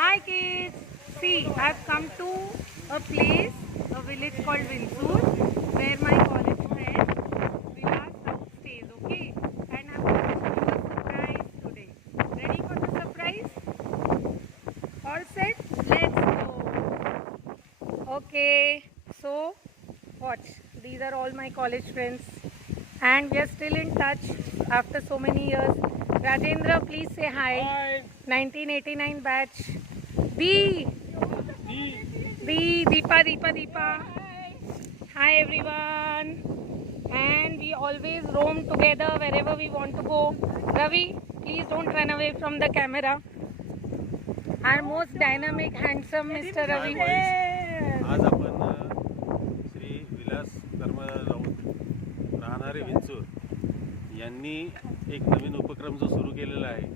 Hi kids! See, I've come to a place, a village called Windsor, where my college friend Vilas stays, okay? And I'm going to show you a surprise today. Ready for the surprise? All set? Let's go! Okay, so watch. These are all my college friends. And we are still in touch after so many years. Rajendra, please say hi. Hi. 1989 batch. B. Deepa. Hi everyone. And we always roam together wherever we want to go. Ravi, please don't run away from the camera. Our most dynamic, handsome Mr. Ravi. आज आपण श्री विलास धर्मदास राऊत राहणारे विंचूर यांनी एक नवीन उपक्रम जो सुरू केलेला आहे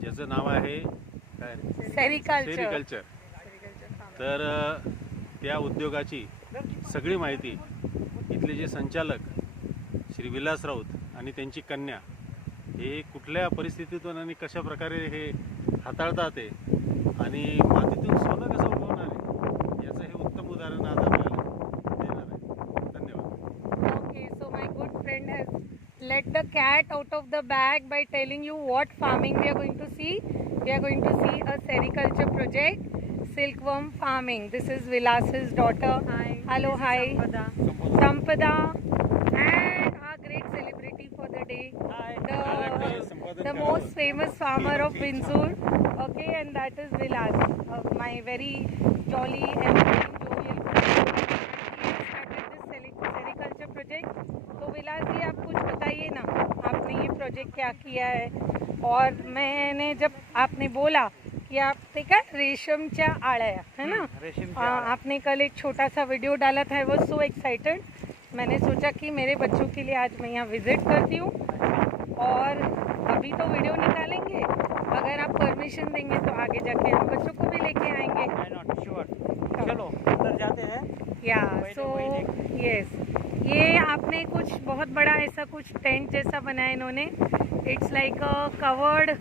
ज्याचं नाव आहे सेरिकल्चर. तर त्या उद्योगाची सगळी माहिती इथले जे संचालक श्री विलास राऊत आणि त्यांची कन्या हे कुठल्या परिस्थितीतून आणि कशा प्रकारे हे हाताळतात ते आणि मातीतून सोनं कसं उगवणार आहे याचं हे उत्तम उदाहरण आज आपल्याला देणार आहे. धन्यवाद. Okay, so my good friend has let the cat out of the bag by telling you what farming we are going to see. We are going to see a sericulture project, silkworm farming. This is Vilas's daughter. Hi. Hello, hi. Sampada. And our great celebrity for the day. Hi. The most famous farmer of Windsor. Okay, and that is Vilas, my very jolly and jovial friend. He started this sericulture project. तो विलास जी आप कुछ बताइए ना, आपने ये project क्या किया है. और मैंने जब आपने बोला कि आप देखा रेशमच्या आळ्या है ना, आपने कल एक छोटा सा वीडियो डाला था. I was so excited. मैंने सोचा कि मेरे बच्चों के लिए आज मैं यहाँ विजिट करती हूँ और अभी तो वीडियो निकालेंगे. अगर आप परमिशन देंगे तो आगे जाके हम बच्चों को भी लेके आएंगे. चलो अंदर जाते हैं. या सो यस, ये आपने कुछ बहुत बड़ा ऐसा कुछ टेंट जैसा बनाया इन्होंने. It's like a covered. Oh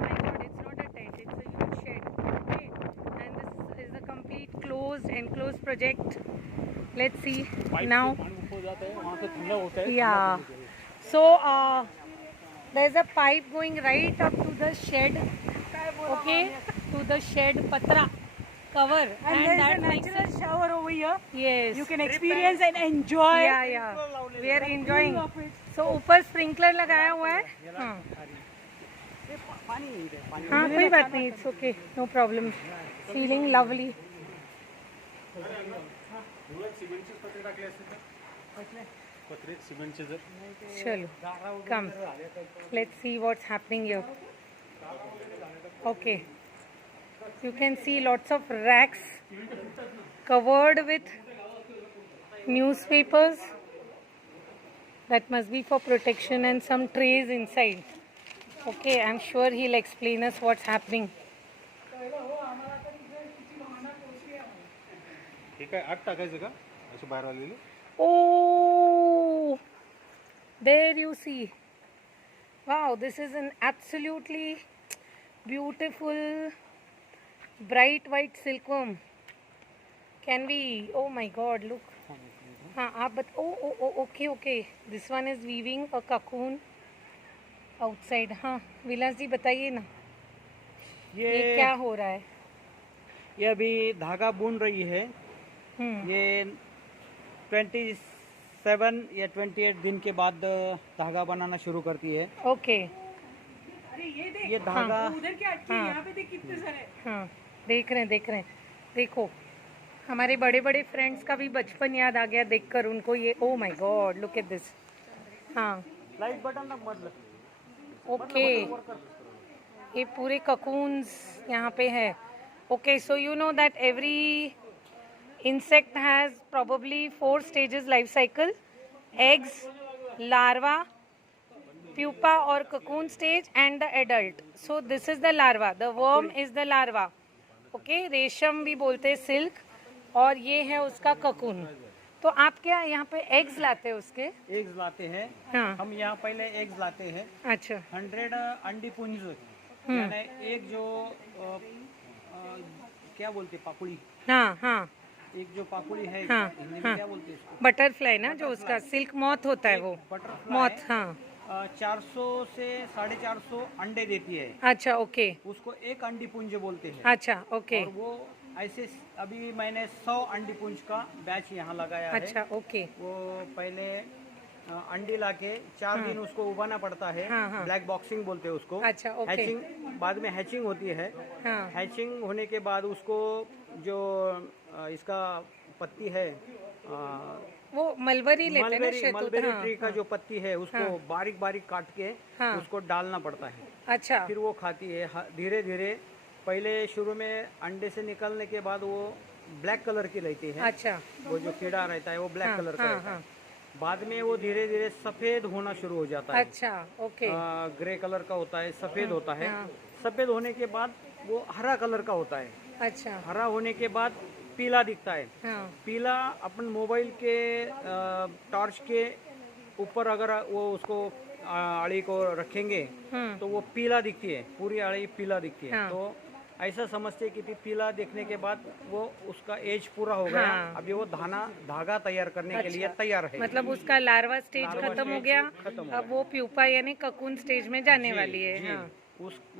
my God, it's not a tent, it's a huge shed. Okay, and this is a complete closed enclosed project. Let's see now. Yeah. So there's a pipe going right up to the shed. Okay, to the shed patra cover, And there's a natural shower over here. Yes. You can experience and enjoy. Yeah. We are enjoying. So ऊपर sprinkler लगाया हुआ है. हाँ कोई बात नहीं. It's okay. No problem. Feeling lovely. चलो, come. Let's see what's happening here. Okay. You can see lots of racks covered with newspapers. That must be for protection, and some trays inside. Okay, I'm sure he'll explain us what's happening. ठीक आहे. आत टाकायचं का अशी बाहेर आलेली. Oh, there you see. Wow, this is an absolutely beautiful bright white silkworm. Can we? Oh my God, look. But okay. This one is weaving a cocoon outside. हाँ, विलास जी बताइए ना, ये क्या हो रहा है? ये अभी धागा बुन रही है. ये 27 या 28 दिन के बाद धागा बनाना शुरू करती है. ओके. ये धागा उधर क्या यहाँ पे देख कितने सारे. हाँ, देख रहे हैं. देखो, हमारे बड़े बड़े फ्रेंड्स का भी बचपन याद आ गया देखकर उनको. ये oh my God, look at this. हाँ, लाइट बटन ना मतलब. ओके. ये पूरे ककून्स यहाँ पे है. Okay, so you know that every insect has probably 4 stages life cycle: eggs, larva, pupa or cocoon stage, and the adult. So this is the larva. The worm is the larva. Okay, रेशम भी बोलते हैं silk, और ये है उसका cocoon. तो आप क्या यहाँ पे एग्स लाते हैं उसके? एग्स लाते हैं. हाँ. हम यहाँ पहले एग्स लाते हैं. अच्छा. 100 अंडी पुंज यानी एक जो क्या बोलते हैं, पाकुड़ी, हाँ हाँ, एक जो पाकुड़ी है हाँ, हिंदी में हाँ। क्या बोलते हैं इसको, बटरफ्लाई ना, जो उसका सिल्क मॉथ होता है वो, बटरफ्लाई, मॉथ, हाँ। 400 से 450 अंडे देती है। अच्छा, ओके, उसको एक अंडी पुंज बोलते हैं। अच्छा, ओके, और वो ऐसे अभी मैंने 100 अंडी पुंज का बैच यहाँ लगाया है। अच्छा, ओके, वो पहले अंडी लाके 4 दिन उसको उबाना पड़ता है। हाँ, हाँ। ब्लैक बॉक्सिंग बोलते हैं उसको। अच्छा, ओके, हैचिंग, बाद में हैचिंग होती है। हाँ, हैचिंग होने के बाद उसको जो इसका पत्ती है, वो मलबरी लेते हैं ना मलबेरी शहतूत, मलबेरी हाँ, ट्री का हाँ, जो पत्ती है उसको हाँ। बारीक बारीक काट के हाँ। उसको डालना पड़ता है। अच्छा, फिर वो खाती है धीरे धीरे। पहले शुरू में अंडे से निकलने के बाद वो ब्लैक कलर की रहती है। अच्छा, वो जो कीड़ा रहता है वो ब्लैक हाँ, कलर का हाँ, रहता हाँ, है। बाद में वो धीरे धीरे सफेद होना शुरू हो जाता है। अच्छा, ओके, ग्रे कलर का होता है, सफेद होता है। हाँ। सफेद होने के बाद वो हरा कलर का होता है। अच्छा, हरा होने के बाद पीला दिखता है। हाँ, पीला अपन मोबाइल के टॉर्च के ऊपर अगर वो उसको आड़ी को रखेंगे तो वो पीला दिखती है, पूरी आड़ी पीला दिखती है। हाँ। तो ऐसा समझते हैं कि पीला देखने के बाद वो उसका एज पूरा हो गया। हाँ। अभी वो धागा तैयार करने के लिए तैयार है। मतलब उसका लार्वा स्टेज लार्वा खत्म हो स्टेज गया, खत्म हो अब वो प्यूपा यानी ककून स्टेज में जाने जी, वाली है, जी। हाँ,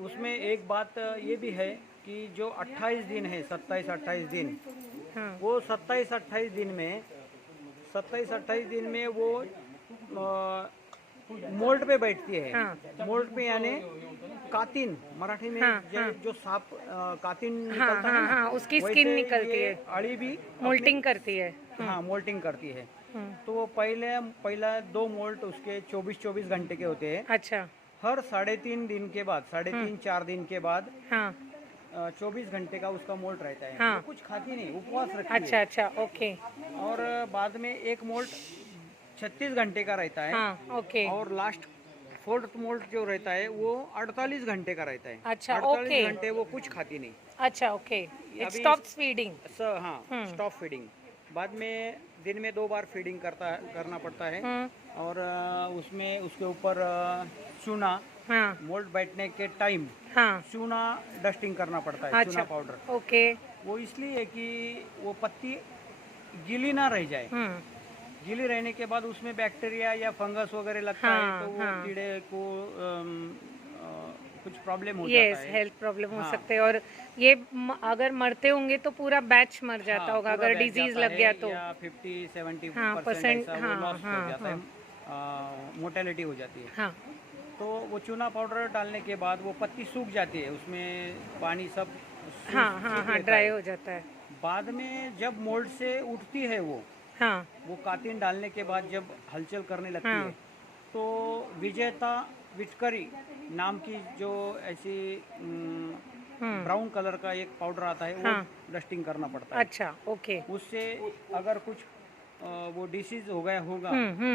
उसमें एक बात ये भी है कि जो 28 दिन है, 27-28 दिन, हाँ, वो 27-28 दिन में 27-28 दिन में वो मोल्ड पे बैठती है। हाँ। मोल्ड पे यानी कातिन, मराठी में हाँ, हाँ। जो सांप कातिन हाँ, निकलता है हाँ, ना, हाँ, उसकी वैसे स्किन निकलती ये है, अड़ी भी मोल्टिंग करती है, हाँ मोल्टिंग करती है। हम्म, तो वो पहला 2 मोल्ट उसके 24-24 घंटे के होते हैं। अच्छा, हर 3.5 दिन के बाद, 3.5-4 दिन के बाद हाँ, 24 घंटे का उसका मोल्ट रहता है। हाँ। वो कुछ खाती नहीं, उपवास रखती अच्छा, अच्छा, ओके, है। और बाद में एक मोल्ट 36 घंटे का रहता है। हाँ, ओके, और लास्ट 4th मोल्ट जो रहता है वो 48 घंटे का रहता है। अच्छा, 48 ओके। घंटे वो कुछ खाती नहीं। अच्छा, ओके, इट अभी स्टॉप्स फीडिंग, हाँ, स्टॉप फीडिंग। बाद में दिन में 2 बार फीडिंग करना पड़ता है। और उसमें उसके ऊपर चूना, हाँ, मोल्ट बैठने के टाइम हाँ, चूना डस्टिंग करना पड़ता है। अच्छा, चूना पाउडर ओके, वो इसलिए कि वो पत्ती गीली ना रह जाए। गीली रहने के बाद उसमें बैक्टीरिया या फंगस वगैरह लगता हाँ, है तो वो हाँ। कीड़े को कुछ प्रॉब्लम हो यस, जाता है। हेल्थ प्रॉब्लम हो हाँ। सकते हैं, और ये अगर मरते होंगे तो पूरा बैच मर जाता हाँ, होगा पूरा अगर बैठ डिजीज जाता लग है गया तो, या 50-70% हाँ, परसेंट, ऐसा वो हाँ, लॉस हो हाँ, जाता है, मोर्टेलिटी हो जाती है। हाँ, तो वो चूना पाउडर डालने के बाद वो पत्ती सूख जाती है, उसमें पानी सब हाँ, हाँ, सूख हाँ, लेता ड्राई है। हो जाता है, बाद में जब मोल्ड से उठती है हाँ, वो कातिन डालने के बाद जब हलचल करने लगती हाँ। है तो विजेता विटकरी नाम की जो ऐसी ब्राउन कलर का एक पाउडर आता है हाँ। वो डस्टिंग करना पड़ता है। अच्छा, ओके, उससे अगर कुछ वो डिसीज हो गया होगा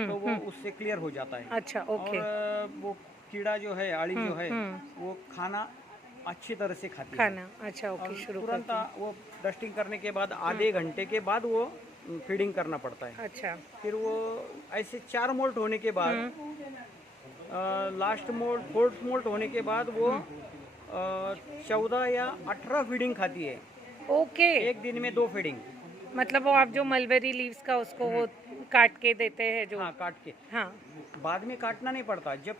तो वो उससे क्लियर हो जाता है। अच्छा, ओके, और वो कीड़ा जो है, आड़ी जो है, वो खाना अच्छी तरह से खाती है। खाना, अच्छा, और ओके, शुरू तुरंत करते वो डस्टिंग करने के बाद आधे घंटे के बाद वो फीडिंग करना पड़ता है। हैं, अच्छा, फिर वो ऐसे 4 मोल्ट होने के बाद लास्ट मोल्ट 4th मोल्ट होने के बाद वो 14 या 18 फीडिंग खाती है। ओके, एक दिन में 2 फीडिंग। मतलब वो आप जो मलबेरी लीव्स का उसको वो काट के देते हैं जो, हाँ, काट के। हाँ, बाद में काटना नहीं पड़ता, जब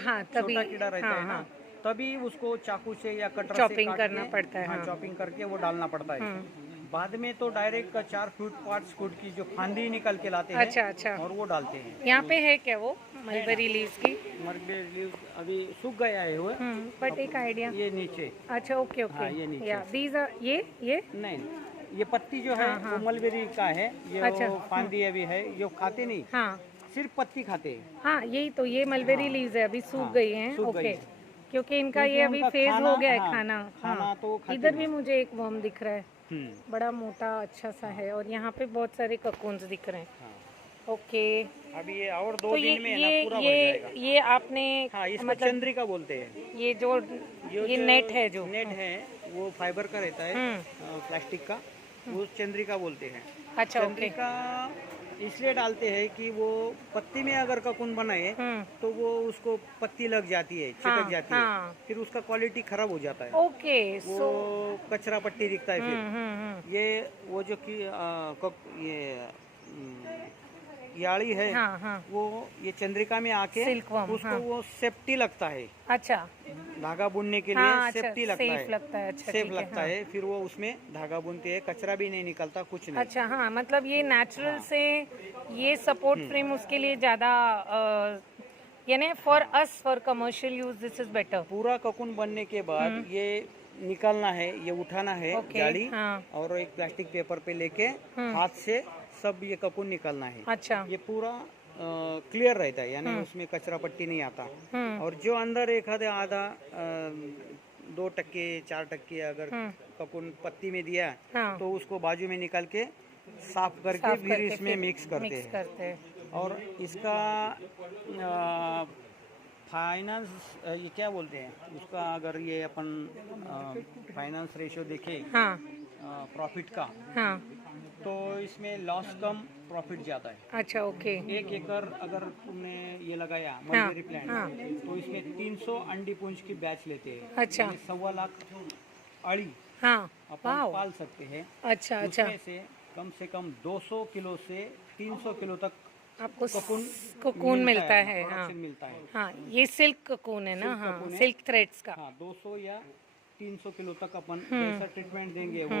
हाँ, तभी, छोटा कीड़ा रहता हाँ, है ना, हाँ। तभी उसको चाकू से या कटर से चॉपिंग काट करना के, पड़ता है, हाँ, हाँ। चॉपिंग करके वो डालना पड़ता है। बाद में तो डायरेक्ट 4 फुट 5 फुट की जो फांदी निकल के लाते हैं, अच्छा, अच्छा, और वो डालते हैं। यहाँ पे है क्या वो मलबेरी लीव्स की? मलबेरी लीव्स अभी सूख गया है वो। बट एक आइडिया, ये नीचे, अच्छा, ओके, हाँ, ये ओके, नीचे। या दीज ये नहीं, ये पत्ती जो है वो मलबेरी का है। ये अच्छा। वो फांदी अभी है, जो खाते नहीं, हाँ, सिर्फ पत्ती खाते हैं। हाँ, यही तो, ये मलबेरी लीव्स है, अभी सूख हाँ, गई हैं, सूख गई ओके, है। क्योंकि इनका क्योंकि ये अभी उनका फेज खाना, हो गया है हाँ, खाना, खाना हाँ, तो वो खाते इधर नहीं। भी मुझे एक वर्म दिख रहा है, हम्म, बड़ा मोटा अच्छा सा है, और यहाँ पे बहुत सारे ककून्स दिख रहे हैं, हाँ। ओके, अभी ये और 2 तो दिन में है ना, पूरा भर ये जाएगा। ये आपने हाँ, इसको मतलब चंद्रिका बोलते हैं। ये जो ये नेट है जो, नेट है वो फाइबर का रहता है, प्लास्टिक का, वो चंद्रिका बोलते हैं। अच्छा, ओके, चंद्रिका इसलिए डालते हैं कि वो पत्ती में अगर ककून बनाए तो वो उसको पत्ती लग जाती है, चिपक जाती है, फिर उसका क्वालिटी खराब हो जाता है, ओके वो सो कचरा पट्टी दिखता है फिर। ये वो जो कि याड़ी है, हाँ हाँ वो ये चंद्रिका में आके सिल्कवर्म, उसको हाँ। वो सेफ्टी लगता है, अच्छा धागा बुनने के लिए हाँ, अच्छा, सेफ्टी लगता safe है, लगता है, अच्छा, सेफ ठीक है, लगता हाँ। है, फिर वो उसमें धागा बुनती है, कचरा भी नहीं निकलता, कुछ नहीं। अच्छा हाँ, मतलब ये नेचुरल से ये सपोर्ट फ्रेम उसके लिए ज्यादा यानी for us for commercial use this is better. पूरा ककून बनने के बाद ये निकालना है, ये उठाना है ओके, जाली, हाँ। और एक प्लास्टिक पेपर पे लेके हाथ से सब ये ककून निकालना है। अच्छा ये पूरा क्लियर रहता है, यानी उसमें कचरा पट्टी नहीं आता। और जो अंदर एक आधा 2% 4% अगर ककून पत्ती में दिया हाँ। तो उसको बाजू में निकाल के साफ करके साफ फिर करके इसमें फिर मिक्स करते मिक्स हैं। करते हैं। और इसका फाइनेंस ये क्या बोलते हैं उसका, अगर ये अपन फाइनेंस रेशियो देखें हाँ प्रॉफिट का, हाँ तो इसमें लॉस कम प्रॉफिट ज़्यादा है। अच्छा ओके 1 एकड़ अगर तुमने ये लगाया मलबेरी प्लांट, हाँ। तो इसमें 300 अंडी पुंज की बैच लेते हैं, अच्छा यानी 1.25 लाख अड़ी हाँ अपन वाओ पाल सकते हैं। अच्छा अच्छा उसमें से कम 200 किलो से 300 किलो तक आपको कोकून कोकून मिलता है हाँ प्रोडक्शन मिलता है। हाँ ये सिल्क कोकून है ना सिल्क हाँ कोकून है। सिल्क थ्रेड्स का हाँ 200 या 300 किलो तक अपन जैसा ट्रीटमेंट देंगे वो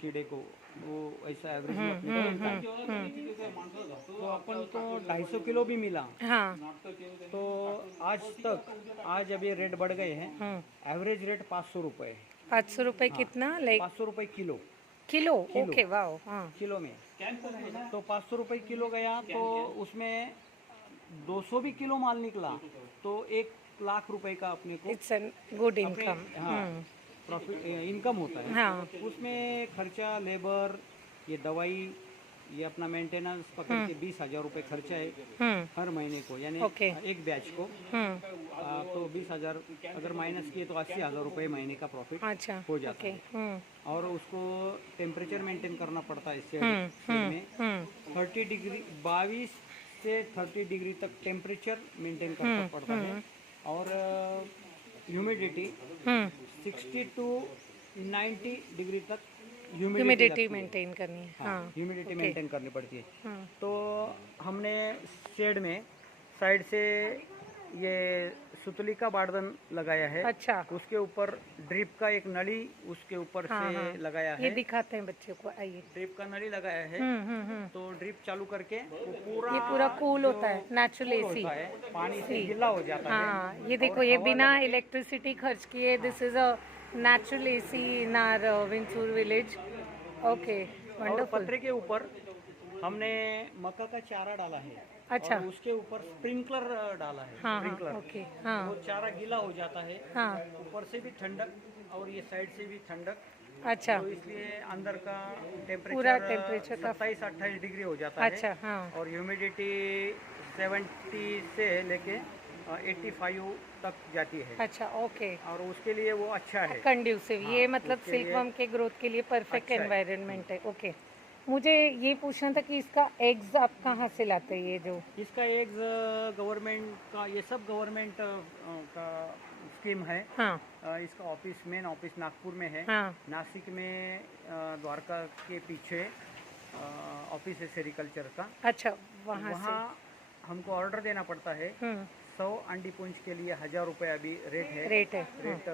कीड़े को, वो ऐसा एवरेज में अपने को मिलता है। तो अपन को 250 किलो भी मिला, हाँ तो आज अभी रेट बढ़ गए हैं, एवरेज रेट 500 रुपए है। 500 रुपए कितना लाइक 500 रुपए किलो किलो ओके वाओ हाँ किलो में, तो 500 रुपए किलो गया, तो उसमें 200 भी किलो माल निकला तो 1 लाख रुपए का अपने को it's good income profit income होता है। हाँ उसमें खर्चा, लेबर, ये दवाई, ये अपना मेंटेनेंस पकड़ के 20,000 रुपए खर्चा है हर महीने को, यानी ओके। एक बैच को। तो 20,000 अगर माइनस किए तो 80,000 रुपए महीने का प्रॉफिट अच्छा हो जाता ओके है। और उसको टेम्परेचर मेंटेन करना पड़ता है इससे में 30 डिग्री 22 से 30 डिग्री तक टेम्परेचर मेंटेन करना पड़ता है। और ह्यूमिडिटी 60 टू 90 डिग्री तक ह्यूमिडिटी मेंटेन करनी है हाँ ह्यूमिडिटी मेंटेन करनी पड़ती है। तो हमने शेड में साइड से ये सुतली का बारदान लगाया है, अच्छा उसके ऊपर ड्रिप का एक नली उसके ऊपर से लगाया ये है, दिखाते हैं बच्चों को आइए ड्रिप का नली लगाया है। तो ड्रिप चालू करके वो ये पूरा कूल होता है नेचुरल एसी होता है, पानी से गीला हो जाता है। हाँ ये देखो ये बिना इलेक्ट्रिसिटी खर्च किए this is a natural AC in our Vinsur village okay और वंडरफुल पत्रे के ऊपर हमने मक्का का चारा डाला है, अच्छा और उसके ऊपर स्प्रिंकलर डाला है। हाँ हाँ स्प्रिंकलर ओके हाँ वो चारा गीला हो जाता है, हाँ ऊपर से भी ठंडक और ये साइड से भी ठंडक, अच्छा तो इसलिए अंदर का पूरा टेम्परेचर टेम्परेचर का 27-28 डिग्री हो जाता है। अच्छा हाँ और ह्यूमिडिटी 70 से लेके 85 तक जाती है, अच्छा ओके और उसके लिए वो अच्छा है। कंड्यूसिव ये हाँ, मतलब उसके लिए सिल्कवर्म के ग्रोथ के लिए परफेक्ट अच्छा है। एनवायरनमेंट है ओके मुझे ये पूछना था कि इसका एग्स आप कहाँ से लाते हैं ये जो इसका एक गवर्नमेंट का, ये सब गवर्नमेंट का स्कीम है। हाँ इसका ऑफिस मेन ऑफिस नागपुर में है, हाँ नासिक में द्वारका के पीछे ऑफिस है सेरिकल्चर का। अच्छा वहाँ वहाँ हमको ऑर्डर देना पड़ता है। से 100 अंडी पुंज के लिए 1,000 रुपये अभी रेट है। रेट है रेट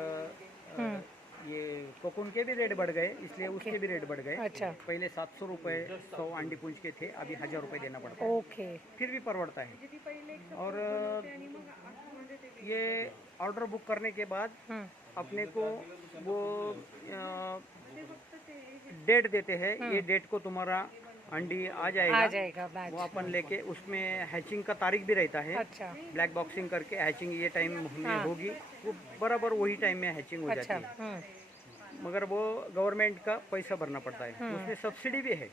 ये कोकून के भी रेट बढ़ गए, इसलिए उसके भी रेट बढ़ गए। अच्छा पहले 700 रुपये 100 अंडी पुंज के थे, अभी 1,000 रुपये देना पड़ता है, ओके फिर भी परवड़ता है। और ये ऑर्डर बुक करने के बाद अपने को वो डेट देते हैं, ये डेट को तुम्हारा अंडी आ जाएगा वो बैच अपन लेके, उसमें हैचिंग का तारीख भी रहता है। अच्छा ब्लैक बॉक्सिंग करके हैचिंग ये टाइम में हाँ। होगी, वो बराबर वही टाइम में हैचिंग हो अच्छा जाती है। मगर वो गवर्नमेंट का पैसा भरना पड़ता है, उसमें सब्सिडी भी है।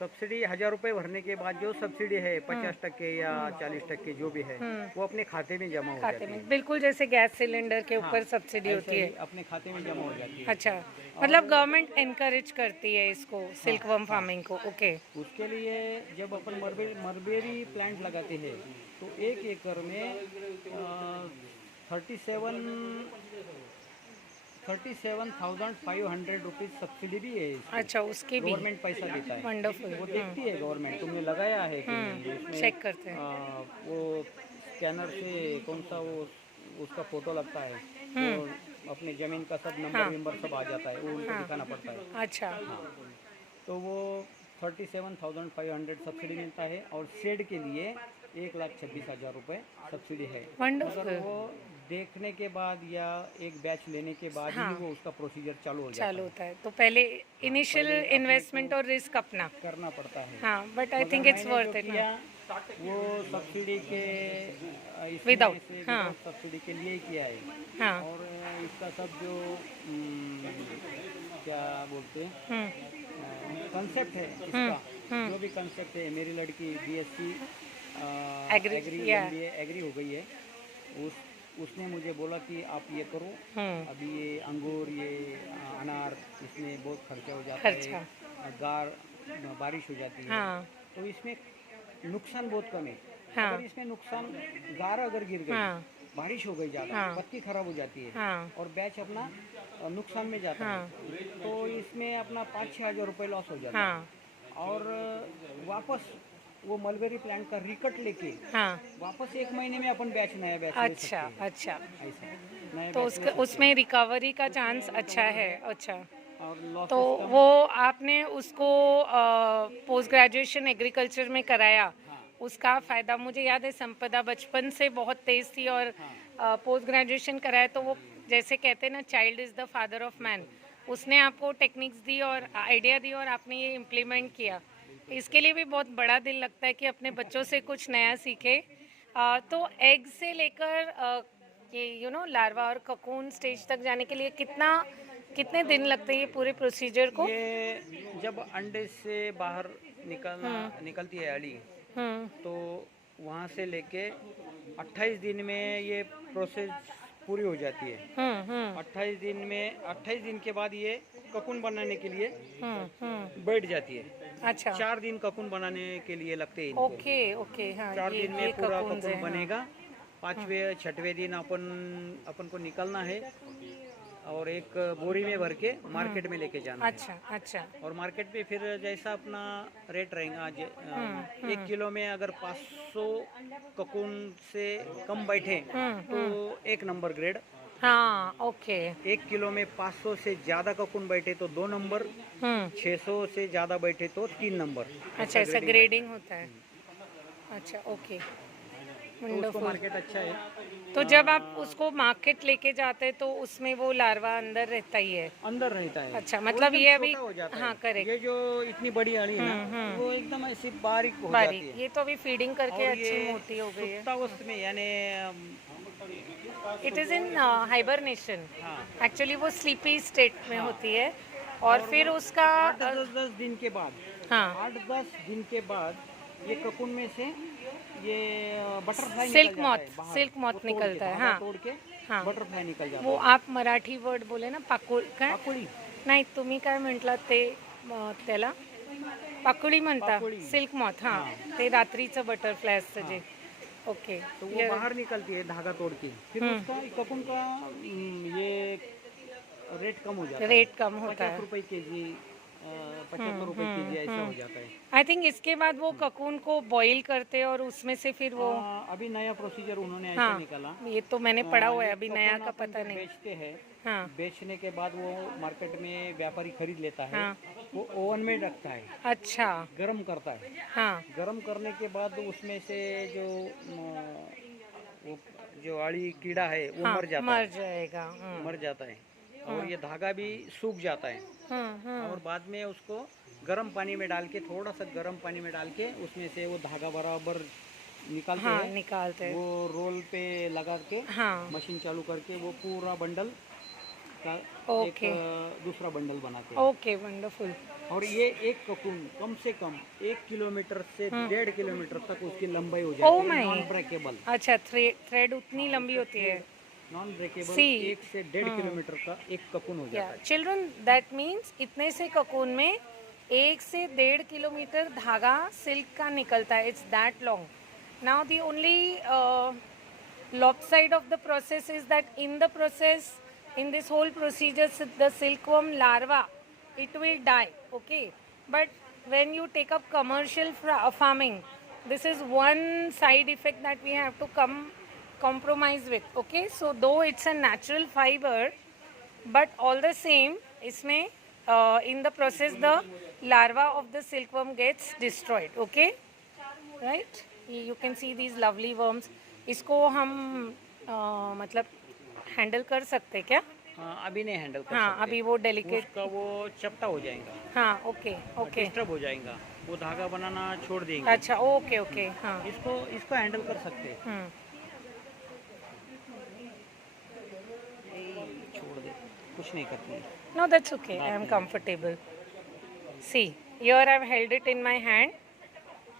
सब्सिडी 1000 रुपये भरने के बाद जो सब्सिडी है 50% या 40% जो भी है वो अपने खाते में जमा हो खाते जाती है। में बिल्कुल जैसे गैस सिलेंडर के ऊपर सब्सिडी ऐसे होती है। ही अपने खाते में जमा हो जाती है। अच्छा, मतलब गवर्नमेंट एनकरेज करती है इसको सिल्कवर्म फार्मिंग को। ओके। उसके लिए जब अपन मलबेरी प्लांट लगाते हैं तो 1 एकड़ में 37,500 रुपीज सब्सिडी भी है इसकी। अच्छा, उसकी भी गवर्नमेंट पैसा देता है। वंडरफुल। वो देखती है गवर्नमेंट तुमने लगाया है कि नहीं उसमें। चेक करते हैं। वो स्कैनर से कौन सा वो उसका फोटो लगता है तो अपने जमीन का सब नंबर सब आ जाता है, वो उनको दिखाना पड़ता है। अच्छा। तो वो 37,500 सब्सिडी मिलता है और शेड के लिए 1,26,000 रुपये सब्सिडी है। वंडरफुल। मगर वो देखने के बाद या एक बैच लेने के बाद ही वो उसका प्रोसीजर चालू हो जाता चालू होता है तो पहले इनिशियल इन्वेस्टमेंट और रिस्क अपना। है, करना पड़ता है। हाँ, but I think it's worth it ना। वो सब्सिडी के Without, सब्सिडी के लिए ही किया है। हाँ। और इसका सब जो क्या बोलते हैं कंसेप्ट है इसका, जो भी कंसेप्ट है, मेरी लड़की बीएससी एग्री हो गई है। उसने मुझे बोला कि आप ये करो, अभी ये अंगूर, ये अनार, इसमें बहुत खर्चा हो जाता है, बारिश हो जाती है, तो इसमें नुकसान बहुत कम है। अगर इसमें नुकसान गार अगर गिर गई, बारिश हो गई ज़्यादा, पत्ती खराब हो जाती है और बैच अपना नुकसान में जाता है, तो इसमें अपना 5-6 हज़ार रुपये लॉस हो जाता है। और वापस वो मलबेरी प्लांट का रिकट लेके वापस 1 महीने में अपन बैच नया बैच ले सकते हैं। अच्छा। ऐसा नया तो बैच ले उसमें रिकवरी का चांस अच्छा है। अच्छा, और लॉस तो वो आपने उसको पोस्ट ग्रेजुएशन एग्रीकल्चर में कराया, उसका फ़ायदा मुझे याद है। संपदा बचपन से बहुत तेज़ थी और पोस्ट ग्रेजुएशन कराया तो वो जैसे कहते हैं ना, child is the father of man. उसने आपको टेक्निक्स दी और आइडिया दी और आपने ये इम्प्लीमेंट किया। इसके लिए भी बहुत बड़ा दिल लगता है कि अपने बच्चों से कुछ नया सीखे। तो एग से लेकर ये लार्वा और ककून स्टेज तक जाने के लिए कितने दिन लगते हैं ये पूरे प्रोसीजर को? ये जब अंडे से बाहर निकलती है अली, तो वहाँ से लेके 28 दिन में ये प्रोसेस पूरी हो जाती है। 28 दिन के बाद ये ककून बनाने के लिए बैठ जाती है। अच्छा। 4 दिन ककून बनाने के लिए लगते हैं। ओके। हाँ, 4 दिन में पूरा ककून है, बनेगा। 5वें 6वें दिन अपन को निकलना है और एक बोरी में भर के मार्केट में लेके जाना है। अच्छा। और मार्केट में फिर जैसा अपना रेट रहेगा, 1 किलो में अगर 500 ककून से कम बैठे तो 1 नंबर ग्रेड। हाँ, ओके। 1 किलो में 500 से ज़्यादा ककून बैठे तो 2 नंबर, 600 से ज़्यादा बैठे तो 3 नंबर। अच्छा, ऐसा ग्रेडिंग होता है। अच्छा, ओके, तो उसको मार्केट अच्छा है। तो जब आप उसको मार्केट लेके जाते हैं तो उसमें वो लार्वा अंदर रहता ही है? अंदर रहता है। अच्छा, मतलब ये अभी हो जाता है। हाँ, करेक्ट। ये जो इतनी बड़ी अड़ी है ना, वो एकदम ऐसी बारीक हो जाती है। ये तो अभी फीडिंग करके और अच्छी ये मोटी हो गई है। सुप्तावस्था में यानी it is in hibernation. Actually वो स्लीपी स्टेट में होती है और फिर उसका 8-10 दिन के बाद, 8-10 दिन के बाद ये ककून में से ये बटरफ्लाई सिल्क मॉथ निकलता है। हाँ, तोड़ के बटरफ्लाई निकल जाता वो आप मराठी वर्ड बोले ना, पाकोळी नाही, तुम्ही काय म्हटलात ते त्याला पाकोळी म्हणता? Silk moth. हाँ, ते रात्रीचं बटरफ्लाई असतं जे। ओके, तो वो बाहर निकलती है धागा तोड़ के, फिर उसका ककून का ये रेट कम हो जाता है। रेट कम होता है, 50 रुपये केजी, 75 रुपये केजी ऐसा हो जाता है। आई थिंक इसके बाद वो ककून को बॉईल करते हैं और उसमें से फिर वो अभी नया प्रोसीजर उन्होंने ऐसा निकाला। ये तो मैंने पढ़ा हुआ है, अभी नया का पता नहीं। बेचते हैं, बेचने के बाद वो मार्केट में व्यापारी खरीद लेता है, वो ओवन में रखता है। अच्छा, गरम करता है। हाँ, गरम करने के बाद उसमें से जो आड़ी कीड़ा है वो मर जाता है और ये धागा भी सूख जाता है। और बाद में उसको गर्म पानी में डाल के, थोड़ा सा गर्म पानी में डाल के उसमें से वो धागा बराबर निकालते हैं। वो रोल पे लगा के मशीन चालू करके वो पूरा बंडल का Okay. एक दूसरा बंडल बनाते हैं। Okay, wonderful. और ये एक ककून कम से कम 1 किलोमीटर से 1.5 किलोमीटर तक उसकी लंबाई हो Oh जाती है। my. नॉन ब्रेकेबल, अच्छा, थ्रेड उतनी लंबी होती है. Non breakable See. 1 से 1.5 किलोमीटर का एक ककून हो Yeah, जाता है। children, that means इतने से ककून में 1 से 1.5 किलोमीटर धागा सिल्क का निकलता है. It's that long. Now the only lopside of the process is that in the process, in this whole procedure, the silkworm larva, it will die. Okay, but when you take up commercial farming, this is one side effect that we have to compromise with. Okay, so though it's a natural fiber, but all the same इसमें in the process the larva of the silkworm gets destroyed. Okay, right? You can see these lovely worms. इसको हम मतलब handle कर सकते क्या? हाँ, अभी नहीं हैंडल कर हाँ, सकते। अभी वो डेलिकेट. उसका वो चपटा हो जाएगा, हाँ, ओके ओके. डिस्टर्ब हो जाएगा, वो धागा बनाना छोड़ देंगे। अच्छा, ओके ओके. हाँ. इसको हैंडल कर सकते हैं। छोड़ दे, कुछ नहीं करती। No, that's okay. I am comfortable. See, here I've held it in my hand,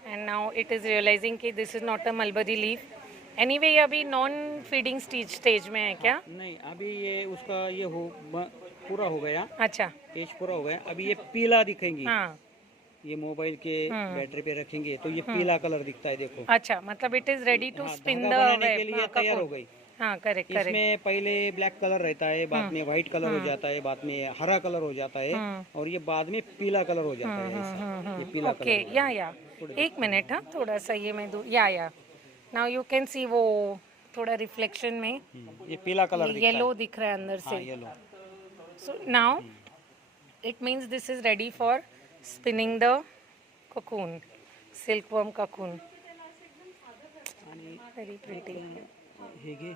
and now it is realizing कि this is not a mulberry leaf. Anyway, ये अभी नॉन फीडिंग स्टेज में है क्या? नहीं, अभी ये उसका ये पूरा हो गया, अच्छा. एज पूरा हो गया। अभी ये पीला दिखेंगी। हाँ. ये मोबाइल के बैटरी पे रखेंगे तो ये पीला कलर दिखता है, देखो। अच्छा, मतलब it is ready to spin the बनाने के लिए तैयार हो गई। हाँ, करेक्ट करेक्ट. इसमें पहले ब्लैक कलर रहता है, बाद में व्हाइट कलर हो जाता है, बाद में हरा कलर हो जाता है, और ये बाद में पीला कलर हो जाता है। ऐसा ये पीला ओके, या एक मिनट. हाँ, थोड़ा सा ये मैं दूँ. या नाउ यू कैन सी वो थोड़ा रिफ्लेक्शन में ये पीला कलर येलो दिख रहा है अंदर से. Yellow. So now it means this is ready for spinning the cocoon, silkworm cocoon. Very pretty. हे घे,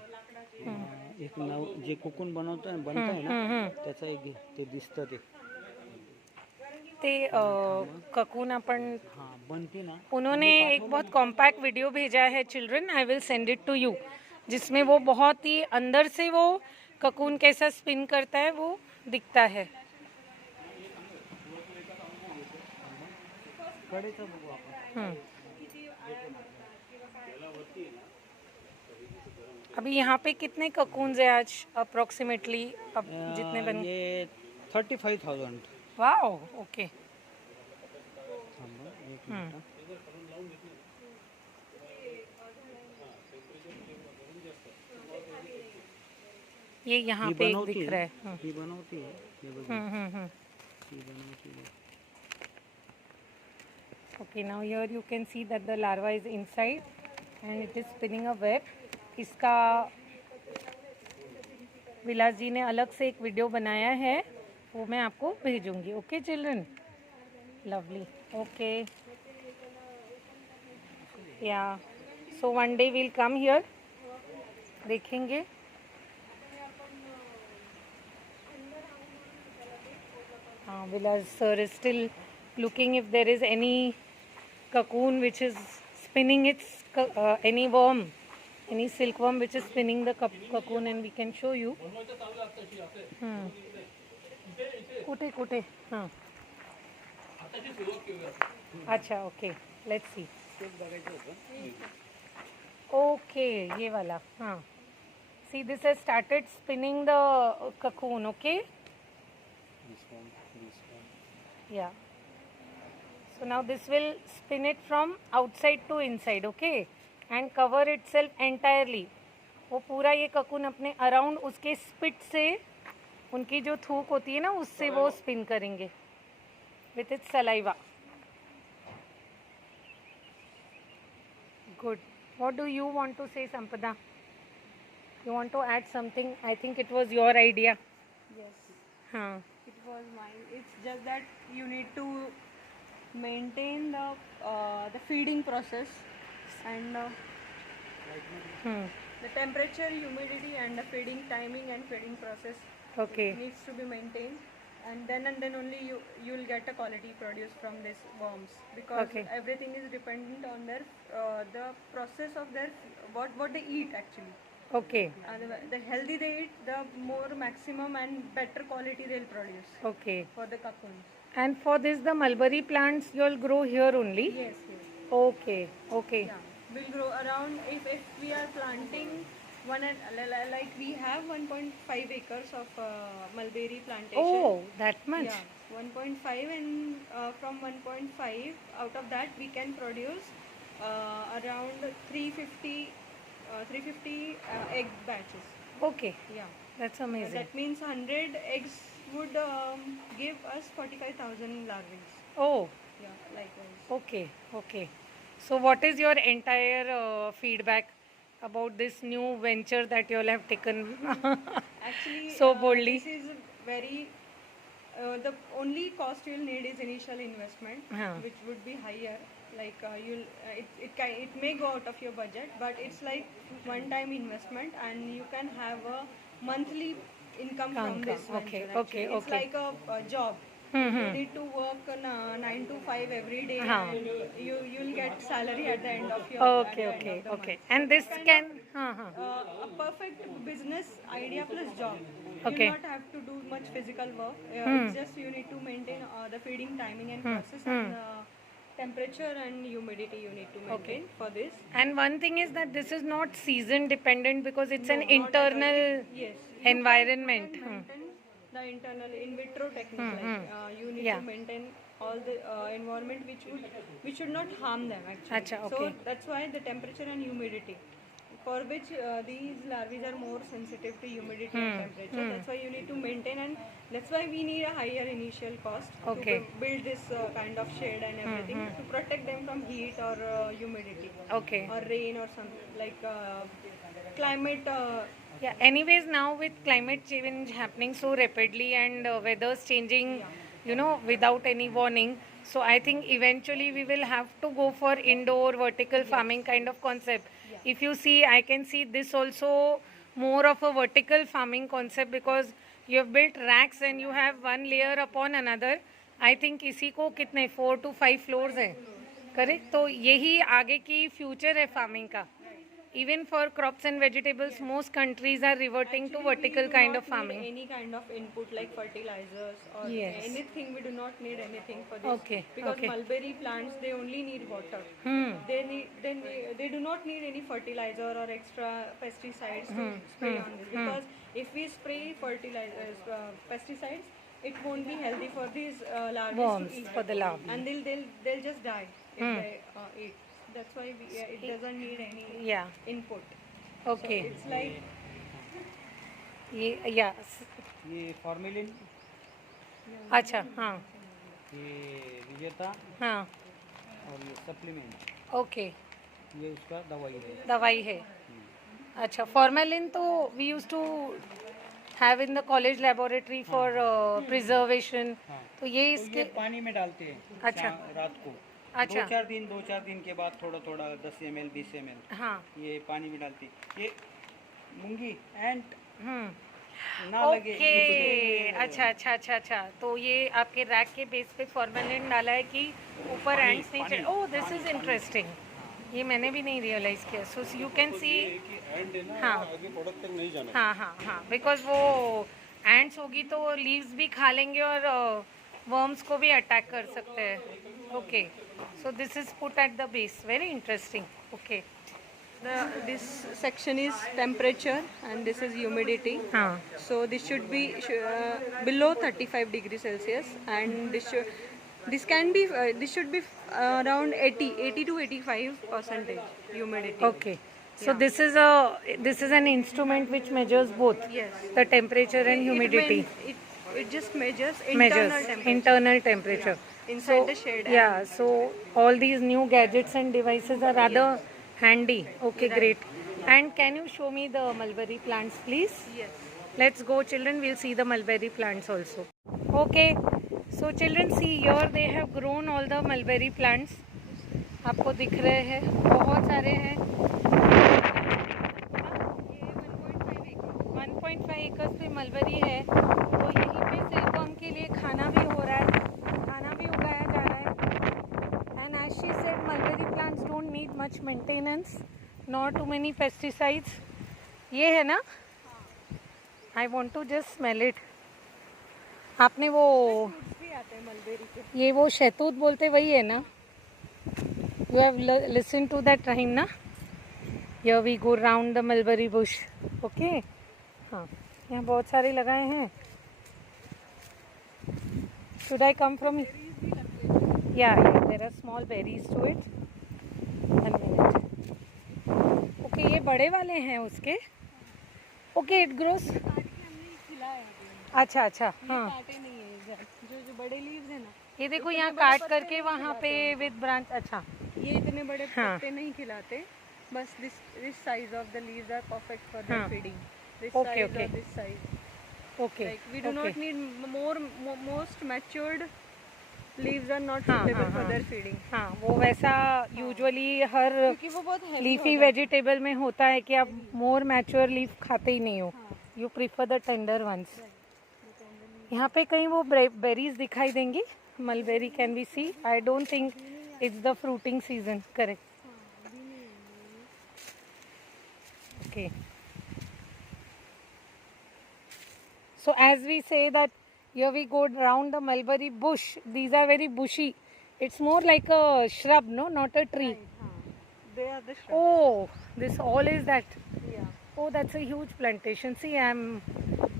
एक नव जे कोकून बनता है ना, त्याचा एक घे, ते दिसतं ते ककून अपन हाँ बनती ना। उन्होंने एक बहुत कॉम्पैक्ट वीडियो भेजा है children, I will send it to you, जिसमें वो बहुत ही अंदर से वो ककून कैसा स्पिन करता है वो दिखता है. अभी यहाँ पे कितने ककून्स है आज अप्रोक्सीमेटली, अब जितने बन? ये 35,000। Wow, okay. ये यहाँ पे एक दिख रहा है. ये बनाती है, ये बनाती है। Okay, now here you can see that the larva is inside and it is spinning a web. इसका विलास जी ने अलग से एक वीडियो बनाया है, वो मैं आपको भेजूंगी. Okay children, lovely. Okay, yeah so one day will come here, देखेंगे. हाँ, Vilas sir is still looking if there is any cocoon which is spinning its any worm, any silkworm which is spinning the cocoon, and we can show you. कुटे हाँ. अच्छा, okay, let's see. Okay, ये वाला. हाँ, see this has started spinning the cocoon. Okay, yeah. So now this will spin it from outside to inside, okay, and cover itself entirely. वो पूरा ये cocoon अपने अराउंड उसके स्पिट से, उनकी जो थूक होती है ना, उससे वो स्पिन करेंगे with its saliva. Good. What do you want to say, Sampada? You want to add something? I think it was your idea. Yes, हाँ. it was mine. It's just that you need to maintain the feeding process and the temperature, humidity, and the feeding timing and feeding process Okay. needs to be maintained, and then only you'll get a quality produce from these worms, because Okay. everything is dependent on their the process of their what they eat actually. Okay. The healthy they eat, the more maximum and better quality they'll produce Okay. for the cocoons. And for this, the mulberry plants you'll grow here only? Yes, yes. Okay. Okay. Yeah, we'll grow around if we are planting one at, like we have 1.5 acres of mulberry plantation. Oh, that much? Yeah, 1.5, and from 1.5 out of that we can produce around 350 egg batches. Okay. Yeah. That's amazing. That means 100 eggs would give us 45,000 larvae. Oh, Yeah, likewise. okay. Okay. So, what is your entire feedback about this new venture that you all have taken Actually, so boldly? this is very. The only cost you'll need is initial investment, Huh. which would be higher. Like it may go out of your budget, but it's like one-time investment, and you can have a monthly income from this venture. Okay, actually. okay, It's okay. like a job. You need to work 9 to 5 every day, Huh. and you'll get salary at the end of your Okay, at the okay, end of the okay. month. And this Kind can. of, a perfect business idea plus job. Okay. You not have to do much physical work. It's just you need to maintain the feeding timing and process, and temperature and humidity you need to maintain for this. And one thing is that this is not season dependent because it's an Not at all. internal Yes. environment. You can maintain the internal in vitro technique. You need Yeah. to maintain all the environment which should not harm them actually. Acha, So okay. that's why the temperature and humidity, for which these larvae are more sensitive to humidity and temperature. That's why you need to maintain, and that's why we need a higher initial cost Okay. to build this kind of shade and everything to protect them from heat or humidity Okay. or rain or something like climate. Yeah, anyways, now with climate change happening so rapidly and weather's changing, without any warning, so I think eventually we will have to go for indoor vertical farming kind of concept. If you see, I can see this also more of a vertical farming concept because you have built racks and you have one layer upon another. I think इसी को कितने 4 to 5 floors है, correct? तो यही आगे की future है farming का. Even for crops and vegetables, most countries are reverting to vertical kind of farming. Any kind of input like fertilizers or Yes. anything, we do not need anything for this. Okay, Because okay. mulberry plants, they only need water. They do not need any fertilizer or extra pesticides to spray on this. Because if we spray fertilizers, pesticides, it won't be healthy for these larvae Worms to eat. for the larvae. And they'll just die if they eat. That's why it doesn't need any Yeah. input. Okay. So it's like Yeah. ये formalin, अच्छा. हाँ. ये विजेता हाँ. और ये supplement, Okay. ये उसका दवाई है. दवाई है. अच्छा. फॉर्मेलिन तो we used to have in the college laboratory for preservation. तो ये तो इसके. ये पानी में डालते हैं अच्छा. रात को. अच्छा. 2-4 दिन के बाद थोड़ा थोड़ा 10 ml 20 ml हाँ. ये पानी में डालती. ये मूंगी एंट हम्म. ना लगे. ओके. अच्छा. तो ये आपके रैक के बेस पे फॉर्मेलिन डाला है कि ऊपर एंड्स नहीं चढ़े. ओह, दिस इज इंटरेस्टिंग. ये मैंने भी नहीं रियलाइज किया. So you can see. हाँ. आगे प्रोडक्ट तक नहीं जाना. हाँ. बिकॉज वो एंड्स होगी तो लीव्स भी खा लेंगे और वर्म्स को भी अटैक कर सकते हैं. Okay. So this is put at the base. Very interesting. Okay. this section is temperature and this is humidity. हाँ. So this should be below 35 degrees Celsius, and this should be around 80 to 85% humidity. Okay. So this is an instrument which measures both Yes. the temperature and humidity. It just measures Measures internal temperature. inside the shade. Yeah. So all these new gadgets and devices are rather handy. Okay, great. And can you show me the mulberry plants, please? Yes. Let's go, children. We'll see the mulberry plants also. Okay. So children, see here they have grown all the mulberry plants. आपको दिख रहे हैं, बहुत सारे हैं. 1.5 acres पे mulberry है. तो यहीं पे सिल्कवर्म के लिए खाना भी हो रहा है, खाना भी उगाया जा रहा है. And as she said, mulberry plants don't need much maintenance, nor too many pesticides. ये है ना? I want to just smell it. आपने वो भी आते हैं मलबेरी के. ये वो शहतूत बोलते वही है ना? You have listen to that rhyme ना? Here we go round the mulberry bush. Okay. हाँ, यहाँ बहुत सारे लगाए हैं. Should I come from? Yeah, there are small berries to it. 1 minute. Okay, ये बड़े वाले हैं उसके. Okay, it grows. अच्छा अच्छा. हाँ. काटे नहीं है इधर. जो बड़े लीव्स है ना, ये देखो यहाँ काट करके वहाँ पे with branch. अच्छा. ये इतने बड़े हाँ. पत्ते नहीं खिलाते. बस this size of the leaves are perfect for their हाँ. feeding. This Okay, size okay. or this size. Okay. Like we do okay. not need most matured leaves are not हाँ, suitable हाँ, for हाँ. their feeding. हाँ, वो वैसा usually हर क्योंकि वो बहुत heavy लीफी होता है. वेजिटेबल में होता है कि आप मोर मैच्योर लीफ खाते ही नहीं हो. You prefer the tender ones. यहाँ पे कहीं वो बेरीज दिखाई देंगी. Mulberry can be see. I don't think it's the fruiting season. Correct. Okay. So as we say that here we go round the mulberry bush. These are very bushy. It's more like a shrub, no, not a tree. They are the shrubs. Oh, this all is that. Yeah. Oh, that's a huge plantation. See,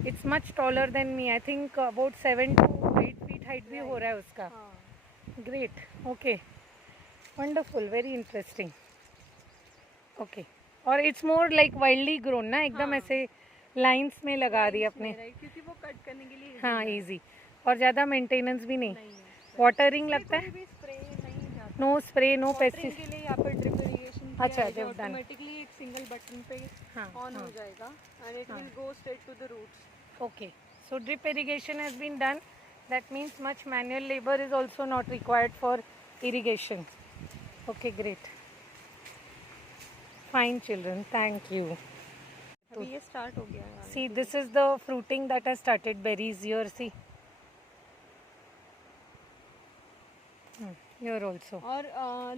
it's much taller than me. I think about 7 to 8 feet height भी हो रहा है उसका. Great. Okay. Wonderful. Very interesting. Okay. और it's more like wildly grown ना, एकदम ऐसे lines में लगा दी अपने. Right, क्योंकि वो कट करने के लिए हाँ, इजी. और ज़्यादा मेंटेनेंस भी नहीं. नहीं है. वाटरिंग लगता है. कोई भी स्प्रे नहीं जाता. No spray, no Watering pesticide. के लिए यहाँ पर ड्रिप इरिगेशन अच्छा, they've done. ऑटोमेटिकली एक सिंगल बटन पे हाँ, ऑन हो हाँ. जाएगा and it will go straight to the roots. Okay. So drip irrigation has been done. That means much manual labor is also not required for irrigation. Okay, great. Fine children, thank you. अभी ये start हो गया है. See, this is the fruiting that has started. Berries here, see. Here also. और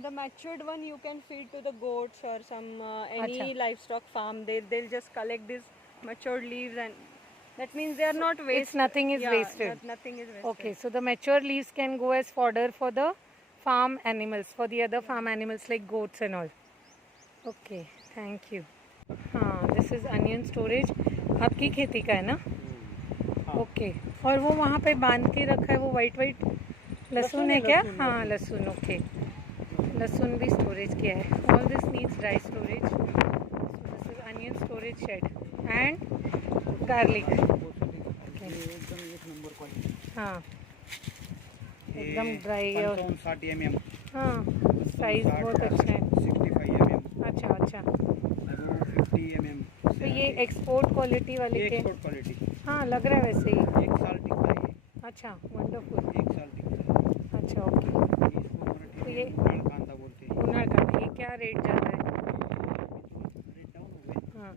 the matured one you can feed to the goats or some any अच्छा. livestock farm. They'll just collect these matured leaves and that means they are not wasted. It's nothing is wasted. Nothing is wasted. Okay, so the mature leaves can go as fodder for the farm animals, for the other farm animals like goats and all. Okay, thank you. हाँ, this is onion storage. आपकी खेती का है ना? Okay. और वो वहाँ पे बांध के रखा है वो वाइट लहसुन है क्या? हाँ, लहसुन. ओके. लहसुन भी स्टोरेज किया है. All this needs dry storage. So this is onion storage shed and garlic. एकदम एक नंबर क्वालिटी. हाँ, एकदम ड्राई और 60 mm. हाँ, साइज बहुत अच्छा है. 65 mm. अच्छा अच्छा. वो 50 mm. तो ये एक्सपोर्ट क्वालिटी वाले के. Export quality. हाँ, लग रहा है वैसे ही. 1 साल टिकता है. अच्छा, वंडरफुल. 1 साल टिकता है. अच्छा, ओके. इसको तो मराठी ये में उन्हाळ कांदा बोलते हैं. उन्हाळ का ये क्या रेट जा रहा है? रेट डाउन हो गए. हाँ,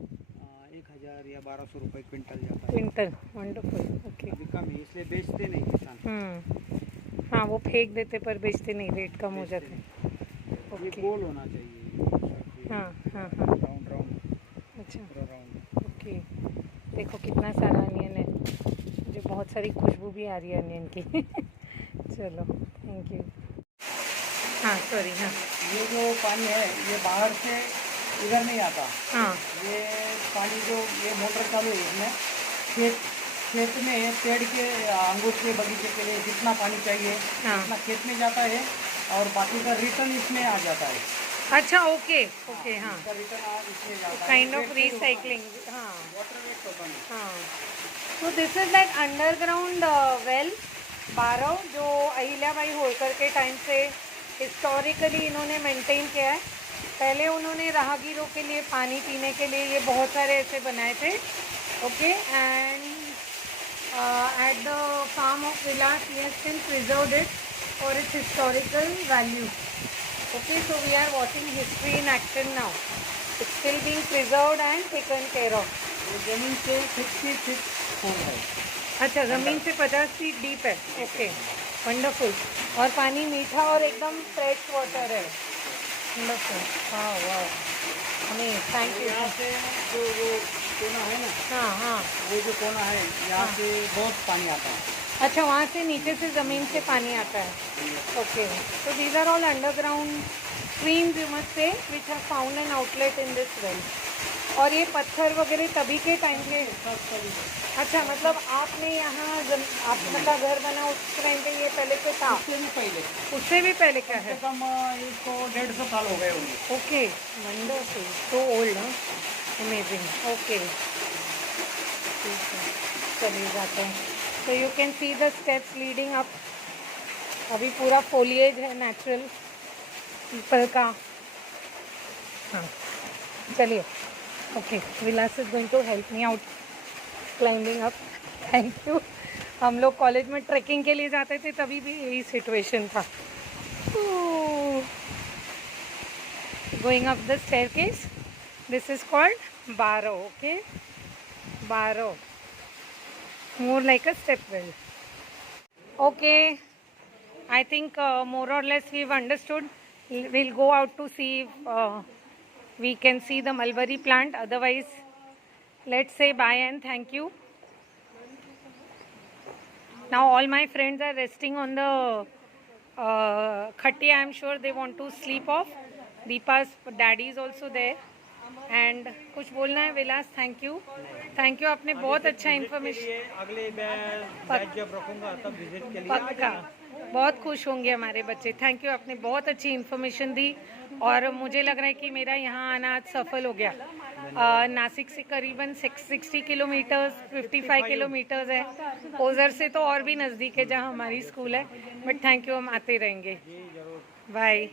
1000 या 1200 रुपए क्विंटल जाता है. क्विंटल. वंडरफुल. ओके. अभी कम है इसलिए बेचते नहीं किसान. हाँ, वो फेंक देते पर बेचते नहीं, रेट कम हो जाते हैं. ये ओके. गोल होना चाहिए. हाँ हाँ हाँ. राउंड राउंड अच्छा, पूरा राउंड. ओके. देखो कितना सारा अनियन है. मुझे बहुत सारी खुशबू भी आ रही है अनियन की. चलो, थैंक यू. हाँ, सॉरी. हाँ ये जो पानी है ये बाहर से इधर नहीं आता. हाँ. ये पानी जो ये मोटर चालू है इसमें खेत में पेड़ के अंगूर के बगीचे के लिए जितना पानी चाहिए हाँ. उतना खेत में जाता है और बाकी का रिटर्न इसमें आ जाता है. अच्छा, ओके ओके. हाँ, इसका रिटर्न इसमें जाता है. Kind of recycling. हाँ वाटर वेस्ट होता है. हाँ. तो this is that underground well बारव जो अहिल्याबाई होलकर के टाइम से हिस्टोरिकली इन्होंने मेंटेन किया है. पहले उन्होंने राहगीरों के लिए पानी पीने के लिए ये बहुत सारे ऐसे बनाए थे. Okay. And at the farm of Vilas he has still preserved it for its historical value. Okay, so we are watching history in action now. It's still being preserved and taken care of. ये जमीन से 50 feet खोल है. अच्छा, ज़मीन से 50 feet deep है. Okay, wonderful. और पानी मीठा और एकदम फ्रेश वाटर है. वंडरफुल. हाँ, वाह. हमें थैंक यू. यहाँ से जो कोना है ना, हाँ हाँ। वो जो कोना है यहाँ से बहुत पानी आता है। अच्छा, वहाँ से नीचे से ज़मीन से पानी आता है। Okay, so these are all underground streams you must say which have found an outlet in this well. और ये पत्थर वगैरह तभी के टाइम के? अच्छा, मतलब आपने यहाँ आपका घर बना उस टाइम पे ये पहले से था? उससे भी पहले क्या है? कम इसको 150 साल हो गए होंगे। Okay, wonderful, so old, amazing. Okay, ठीक है, चलिए जाते हैं। So you can see the steps leading up. अभी पूरा foliage है नेचुरल पीपल का। हाँ, चलिए। Okay, Vilas is going to help me out climbing up. Thank you. हम लोग कॉलेज में ट्रैकिंग के लिए जाते थे, तभी भी यही सिचुएशन था। Going up the staircase, this is called बारो। ओके, बारो, more like a step well. Okay, I think more or less we've understood. We'll go out to see if we can see the mulberry plant. Otherwise, let's say bye and thank you. Now all my friends are resting on the khatti. I'm sure they want to sleep off. Deepa's daddy is also there. And कुछ बोलना है विलास? Thank you, thank you, आपने बहुत अच्छा information. अगले batch जब रखूंगा तब विजिट के लिए पक्का, बहुत खुश होंगे हमारे बच्चे। थैंक यू, आपने बहुत अच्छी इन्फॉर्मेशन दी और मुझे लग रहा है कि मेरा यहाँ आना आज सफल हो गया। नासिक से करीबन 60 किलोमीटर्स, 55 किलोमीटर्स है। ओझर से तो और भी नज़दीक है जहाँ हमारी स्कूल है, बट थैंक यू, हम आते रहेंगे। बाय।